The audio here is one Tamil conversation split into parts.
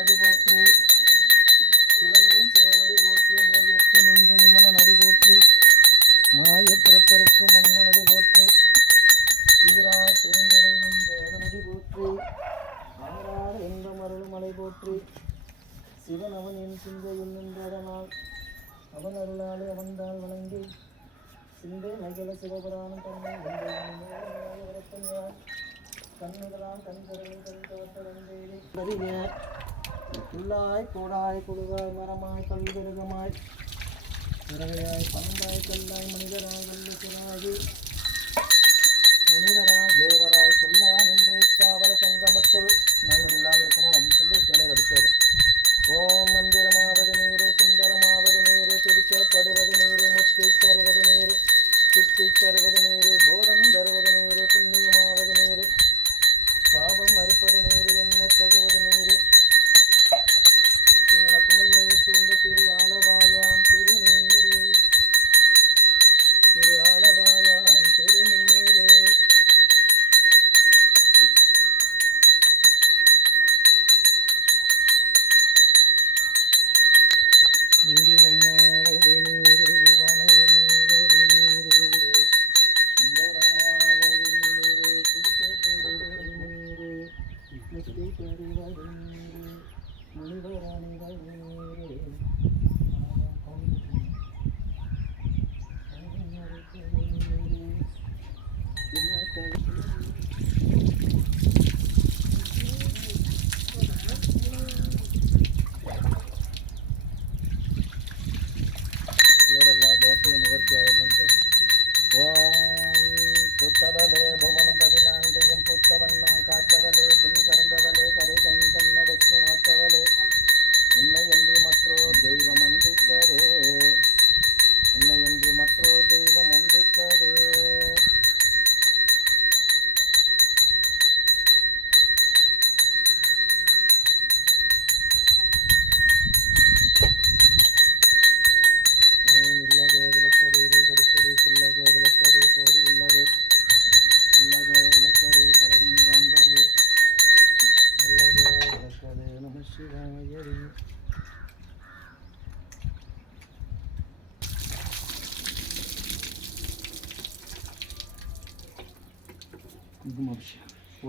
அடி போற்றி சிவன் சேவடி போற்றி மையத்து நின்று நிமலன் அடி போற்றி மாய பிறப்பருக்கும் மன்னன் அடி போற்றி சீரார் பெருந்துரை நம் தேவனடி போற்றி ஆறாத இன்பம் அருள் மலை போற்றி சிவன் அவன் என் சிந்தையில் நின்றதனால் அவன் அருளாலே அவன்தால் வணங்கி சிந்தை மகள சிவபுராணம் தன்னை கண்ணுகளாம் கண்கரணில் கண்கவத்தடந்தேறி புல்லாய் கோடாய் குழுவாய் மரமாய் கல்விருகமாய் பிறவையாய் பண்பாய் கல்லாய் மனிதராய் வல்லுசராகி முனிவராய் தேவராய் சொல்லா நின்று தாவர சங்கமத்துள் நாங்கள் எல்லாம் இருக்கணும் அப்படின்னு சொல்லி திருநீர் அபிஷேகம். ஓம் மந்திரமாவது நீர் சுந்தரமாவது நீர் பிடிக்கப்படுவது நீர் முத்தி தருவது நீர் சித்தி தருவது நீர் போதம் தருவது நீர் புண்ணியமாவது நீர் பாவம் அறுப்பது நீர் என்ன தருவது நீர் சூழ்ந்த திரு ஆலவாயான் திருநீர் திரு ஆலவாயான் திருநீர் மந்திரமாவது நீர் வனர் மேலது நீர் சுந்தரமாவது நீர் பிடிக்கப்படுவது நீர் முத்தி தருவது நீர் முனிவர் அணிவது நீர் இதோட எல்லா தோஷமும் நிவர்த்தி ஆயிடணுன்ட்டு ஓம் புத்தவலே புவனம் 14 புத்தவண்ணம் காத்தவலே பின் கருந்தவலே கரை கண் கண்ணடைக்கு மாற்றவலே உன்னை என்று மற்றோர் தெய்வம் அந்திப்பதே உன்னை என்று மற்றோர் தெய்வம் அந்திப்பதே இல்லக விளக்கது இறை கொடுத்தது சொல்லக விளக்கது கோடி உள்ளது அல்லக விளக்கது பலரும் காண்பது நல்லக விளக்கது நம சிவாயரி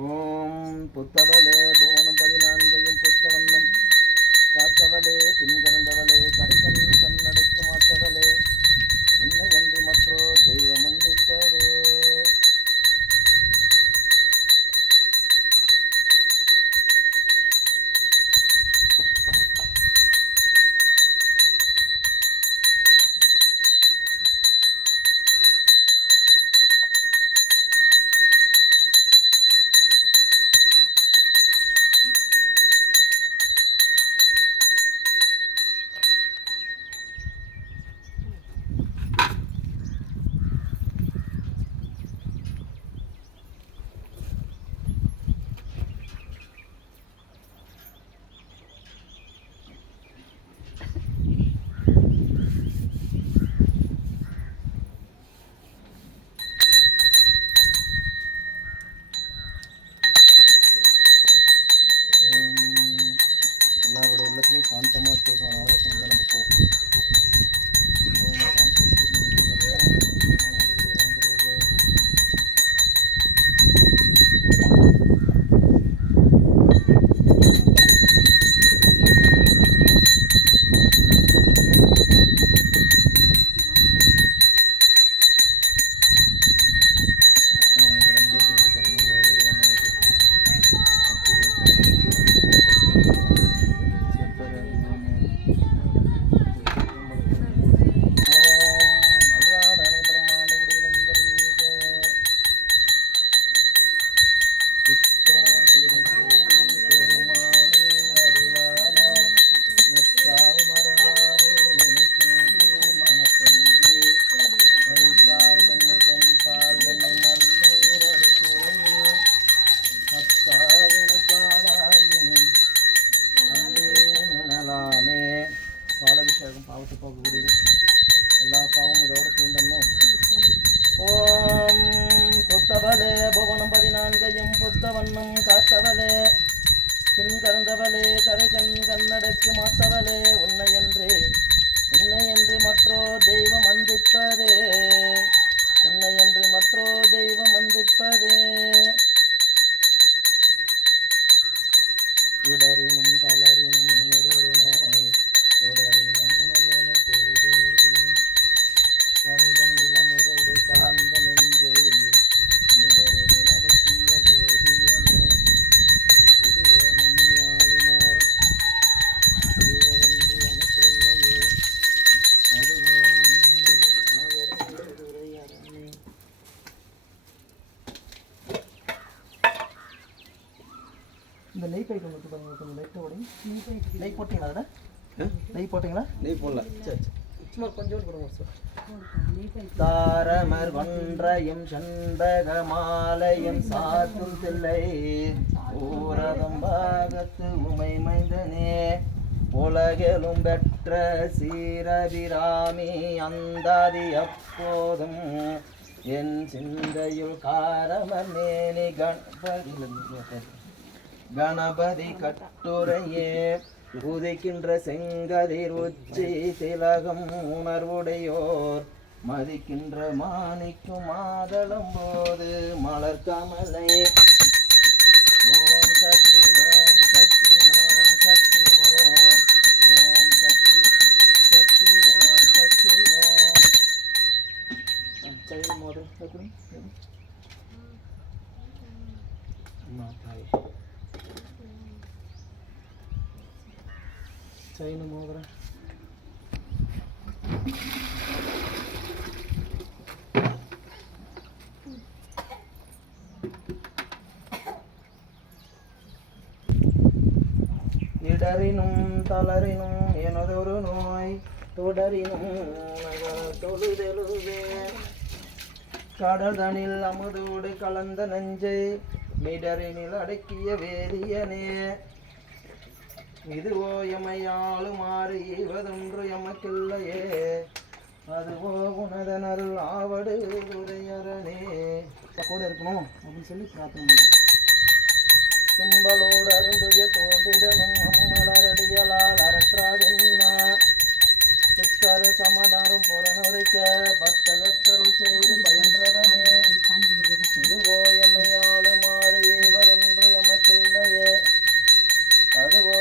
ஓம் புத்தவலே புவனம் 14 புத்தவண்ணம் காத்தவளே பின்கறந்தவளே கரைகண் கண்ணடக்கு மாற்றவளே உன்னை அன்றி மற்றோ தெய்வம் அந்திப்பதே எல்லாருடைய உள்ளத்துலேயும் சாந்தமாக வச்சிருக்கனால சந்தன அபிஷேகம். பாலாபிஷேகம் பாவத்தை போக்கக்கூடியது. எல்லா பாவமும் இதோடு தீண்டணும். ஓம் புத்தவலே புவனம் 14 புத்தவண்ணம் காத்தவலே பின் கறந்தவளே கரை கண்ணடக்கு மாத்தவளே உன்னையன்றி மற்றோ தெய்வம் வந்திப்பதே உன்னையன்றி மற்றோ தெய்வம் வந்திப்பதே இடறினும் தளரினும் உனதொரு நோய் தொடரினும் உனதொரு தொழுதொழு கருதனில் அமுதோடு கலந்த நெஞ்சை நிதரினில் அடக்கிய வேதியனே இதுவோ நம்மையாளுமாறு செய்வதென்று எமக்கில்லையே அதுவோ உணவனது ஆவரை அரணே. இந்த நெய் பைப் மட்டும் பாருங்க, கொஞ்சம் லைட்டாக ஓடுங்க. நெய் போட்டிங்களா அதில்? நெய் போட்டிங்களா? நெய் போடல. சரி சும்மா கொஞ்சோண்டு கொடுங்க சார். தாரமர் ஒன்றையும் செண்பக மாலையும் சாத்தும் தில்லை ஊரதம் பாகத்து உமை மைந்தனே உலகிலும் பெற்ற சீரபிராமி அந்தாதி அப்போதும் என் சிந்தையுள் காரமர் மேனி கணபதி கட்டுரையே உதிக்கின்ற செங்கதிர் உச்சி திலகம் உணர்வுடையோர் மதிக்கின்ற மாணிக்கும் மாதளம் போது மலர் கமலை ஓம் சக்தி ஓம் சக்தி ஓம் சக்தி ஓம் ஓம் சக்தி சக்தி ஓம் சக்தி ஓம். சைடு மோதிரம் చైన్ మోగరా இடறினும் தளரினும் எனதொரு நோய் தொடரினும் தொழுதெழுவே கடதனில் அமுதோடு கலந்த நஞ்சை மிடரினில் அடக்கிய வேதியனே இதுவோ எமையாளுமாறு ஈவதொன்று எமக்கில்லையே அதுவோ உனதனருள் ஆவடு உரையரணே. கூட இருக்கணும் அப்படின்னு சொல்லி பிரார்த்தனை தும்பலோடு அருந்துய தோன்றிடனும் அம்மலரடியலால் அரற்றாதென்ன சித்தரு சமணரும் புறனுரைக்க பத்தகத்தருள் செய்து பயின்றவனே இதுவோ எமையாளுமாறு ஈவதொன்று எமக்கில்லையே அதுவோ